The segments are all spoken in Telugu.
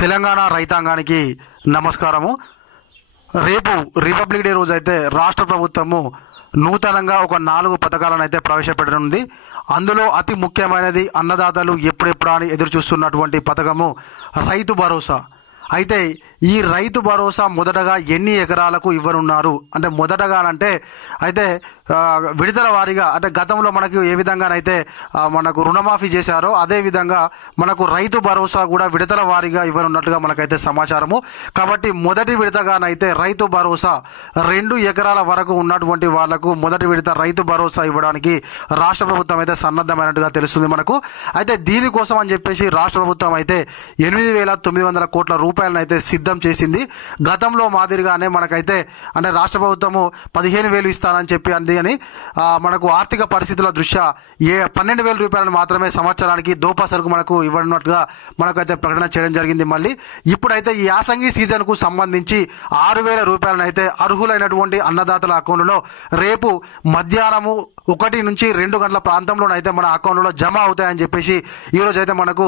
తెలంగాణ రైతాంగానికి నమస్కారము. రేపు రిపబ్లిక్ డే రోజు అయితే రాష్ట్ర ప్రభుత్వము నూతనంగా ఒక నాలుగు పథకాలను అయితే ప్రవేశపెట్టనుంది. అందులో అతి ముఖ్యమైనది అన్నదాతలు ఎప్పుడెప్పుడా అని ఎదురు చూస్తున్నటువంటి పథకము రైతు భరోసా. అయితే ఈ రైతు భరోసా మొదటగా ఎన్ని ఎకరాలకు ఇవ్వనున్నారు? అంటే మొదటగానంటే అయితే విడతల వారీగా అంటే గతంలో మనకు ఏ విధంగానైతే మనకు రుణమాఫీ చేశారో అదే విధంగా మనకు రైతు భరోసా కూడా విడతల వారీగా ఇవ్వనున్నట్టుగా మనకైతే సమాచారము. కాబట్టి మొదటి విడతగానైతే రైతు భరోసా రెండు ఎకరాల వరకు ఉన్నటువంటి వాళ్ళకు మొదటి విడత రైతు భరోసా ఇవ్వడానికి రాష్ట్ర ప్రభుత్వం అయితే సన్నద్ధమైనట్టుగా తెలుస్తుంది మనకు. అయితే దీనికోసం అని చెప్పేసి రాష్ట్ర ప్రభుత్వం అయితే ఎనిమిది వేల తొమ్మిది వందల కోట్ల రూపాయలను అయితే సిద్ధం చేసింది. గతంలో మాదిరిగానే మనకైతే అంటే రాష్ట్ర ప్రభుత్వము పదిహేను వేలు ఇస్తానని చెప్పి అంది అని మనకు ఆర్థిక పరిస్థితుల దృష్ట్యా ఏ పన్నెండు వేల రూపాయలను మాత్రమే సంవత్సరానికి దోపా సరుకు మనకు ఇవ్వనున్నట్టుగా మనకైతే ప్రకటన చేయడం జరిగింది మళ్ళీ. ఇప్పుడైతే ఈ యాసంగి సీజన్కు సంబంధించి ఆరు వేల రూపాయలను అయితే అర్హులైనటువంటి అన్నదాతల అకౌంట్లో రేపు మధ్యాహ్నము ఒకటి నుంచి రెండు గంటల ప్రాంతంలోనైతే మన అకౌంట్లో జమ అవుతాయని చెప్పేసి ఈ అయితే మనకు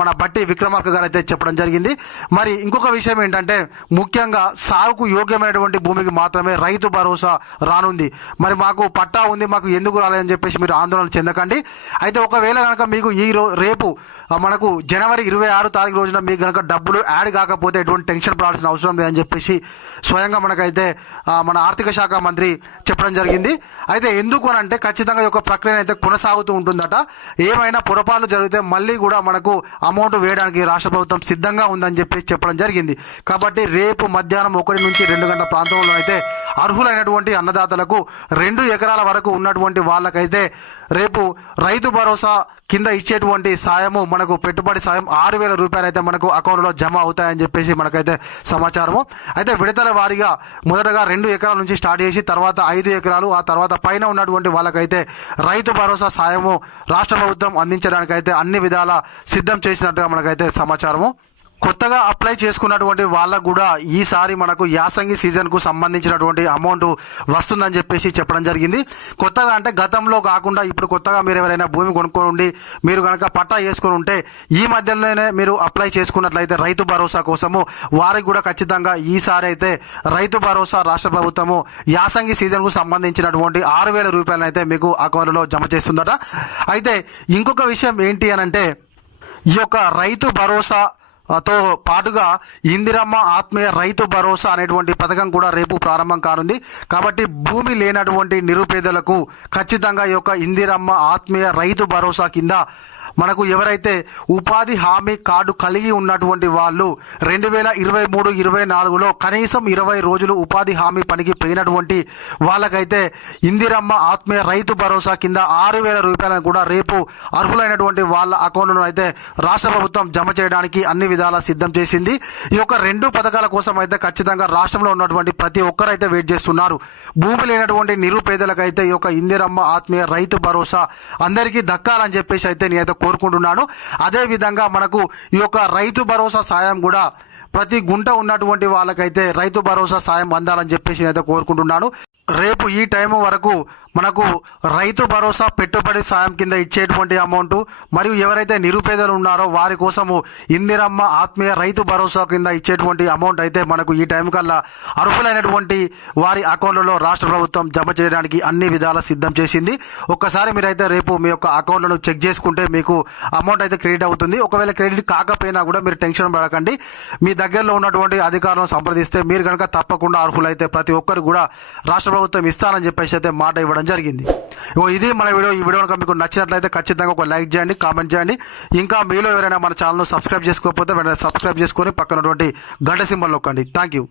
మన బట్టి విక్రమార్క గారు అయితే చెప్పడం జరిగింది. మరి ఇంకొక విషయం ఏంటంటే ముఖ్యంగా సాగుకు యోగ్యమైనటువంటి భూమికి మాత్రమే రైతు భరోసా రానుంది. మరి మాకు పట్టా ఉంది మాకు ఎందుకు రాలేదని చెప్పేసి మీరు ఆందోళన చెందకండి. అయితే ఒకవేళ కనుక మీకు ఈ రో రేపు మనకు జనవరి ఇరవై ఆరు తారీఖు రోజున మీకు కనుక డబ్బులు యాడ్ కాకపోతే ఎటువంటి టెన్షన్ పడాల్సిన అవసరం లేదని చెప్పేసి స్వయంగా మనకైతే మన ఆర్థిక శాఖ మంత్రి చెప్పడం జరిగింది. అయితే ఎందుకు అని అంటే ఖచ్చితంగా యొక్క ప్రక్రియ అయితే కొనసాగుతూ ఉంటుందట. ఏమైనా పొరపాట్లు జరిగితే మళ్ళీ కూడా మనకు అమౌంట్ వేయడానికి రాష్ట్ర ప్రభుత్వం సిద్ధంగా ఉందని చెప్పేసి చెప్పడం జరిగింది. కాబట్టి రేపు మధ్యాహ్నం ఒకటి నుంచి రెండు గంటల ప్రాంతంలో అయితే అర్హులైనటువంటి అన్నదాతలకు రెండు ఎకరాల వరకు ఉన్నటువంటి వాళ్ళకైతే రేపు రైతు భరోసా కింద ఇచ్చేటువంటి సాయము మనకు పెట్టుబడి సాయం ఆరు వేల రూపాయలు అయితే మనకు అకౌంట్లో జమ అవుతాయని చెప్పేసి మనకైతే సమాచారము. అయితే విడతల వారీగా మొదటగా రెండు ఎకరాల నుంచి స్టార్ట్ చేసి తర్వాత ఐదు ఎకరాలు ఆ తర్వాత పైన ఉన్నటువంటి వాళ్ళకైతే రైతు భరోసా సాయము రాష్ట్ర ప్రభుత్వం అందించడానికైతే అన్ని విధాల సిద్ధం చేసినట్టుగా మనకైతే సమాచారము. కొత్తగా అప్లై చేసుకున్నటువంటి వాళ్ళకు కూడా ఈసారి మనకు యాసంగి సీజన్కు సంబంధించినటువంటి అమౌంట్ వస్తుందని చెప్పేసి చెప్పడం జరిగింది. కొత్తగా అంటే గతంలో కాకుండా ఇప్పుడు కొత్తగా మీరు ఎవరైనా భూమి కొనుక్కొని ఉండి మీరు కనుక పట్టా వేసుకుని ఉంటే ఈ మధ్యలోనే మీరు అప్లై చేసుకున్నట్లయితే రైతు భరోసా కోసము వారికి కూడా ఖచ్చితంగా ఈసారి అయితే రైతు భరోసా రాష్ట్ర ప్రభుత్వము యాసంగి సీజన్కు సంబంధించినటువంటి ఆరు వేల రూపాయలను అయితే మీకు అకౌంట్లో జమ చేస్తుందట. అయితే ఇంకొక విషయం ఏంటి అని అంటే ఈ యొక్క రైతు భరోసా తో పాటుగా ఇందిరమ్మ ఆత్మీయ రైతు భరోసా అనేటువంటి పథకం కూడా రేపు ప్రారంభం కానుంది. కాబట్టి భూమి లేనటువంటి నిరుపేదలకు ఖచ్చితంగా ఈ యొక్క ఇందిరమ్మ ఆత్మీయ రైతు భరోసా కింద మనకు ఎవరైతే ఉపాధి హామీ కార్డు కలిగి ఉన్నటువంటి వాళ్ళు రెండు వేల ఇరవై మూడు ఇరవై నాలుగులో కనీసం ఇరవై రోజులు ఉపాధి హామీ పనికి పోయినటువంటి వాళ్ళకైతే ఇందిరమ్మ ఆత్మీయ రైతు భరోసా కింద ఆరు వేల రూపాయలను కూడా రేపు అర్హులైనటువంటి వాళ్ళ అకౌంట్లను అయితే రాష్ట్ర ప్రభుత్వం జమ చేయడానికి అన్ని విధాలా సిద్ధం చేసింది. ఈ యొక్క రెండు పథకాల కోసం అయితే ఖచ్చితంగా రాష్ట్రంలో ఉన్నటువంటి ప్రతి ఒక్కరైతే వెయిట్ చేస్తున్నారు. భూమి లేనటువంటి నిరుపేదలకైతే ఈ యొక్క ఇందిరమ్మ ఆత్మీయ రైతు భరోసా అందరికీ దక్కాలని చెప్పేసి అయితే నేనైతే కోరుకుంటున్నాను అదేవిధంగా మనకు ఈ యొక్క రైతు భరోసా సాయం కూడా ప్రతి గుంట ఉన్నటువంటి వాళ్ళకైతే రైతు భరోసా సాయం అందాలని చెప్పేసి నేనైతే కోరుకుంటున్నాను. రేపు ఈ టైం వరకు మనకు రైతు భరోసా పెట్టుబడి సాయం కింద ఇచ్చేటువంటి అమౌంట్ మరియు ఎవరైతే నిరుపేదలు ఉన్నారో వారి కోసము ఇందిరమ్మ ఆత్మీయ రైతు భరోసా కింద ఇచ్చేటువంటి అమౌంట్ అయితే మనకు ఈ టైం కల్లా అర్హులైనటువంటి వారి అకౌంట్లలో రాష్ట్ర ప్రభుత్వం జమ చేయడానికి అన్ని విధాల సిద్ధం చేసింది. ఒక్కసారి మీరైతే రేపు మీ యొక్క అకౌంట్లను చెక్ చేసుకుంటే మీకు అమౌంట్ అయితే క్రెడిట్ అవుతుంది. ఒకవేళ క్రెడిట్ కాకపోయినా కూడా మీరు టెన్షన్ పడకండి. మీ దగ్గరలో ఉన్నటువంటి అధికారులను సంప్రదిస్తే మీరు కనుక తప్పకుండా అర్హులైతే ప్రతి ఒక్కరు కూడా రాష్ట్ర ప్రభుత్వం ఇస్తానని చెప్పేసి అయితే మాట ఇవ్వడం జరిగింది. ఓ ఇది మన వీడియో. ఈ వీడియో కనుక మీకు నచ్చినట్లయితే ఖచ్చితంగా ఒక లైక్ చేయండి కామెంట్ చేయండి. ఇంకా మీలో ఎవరైనా మన ఛానల్ను సబ్స్క్రైబ్ చేసుకోకపోతే వెంటనే సబ్స్క్రైబ్ చేసుకొని పక్కనటువంటి గంట సింబల్ నొక్కండి. Thank you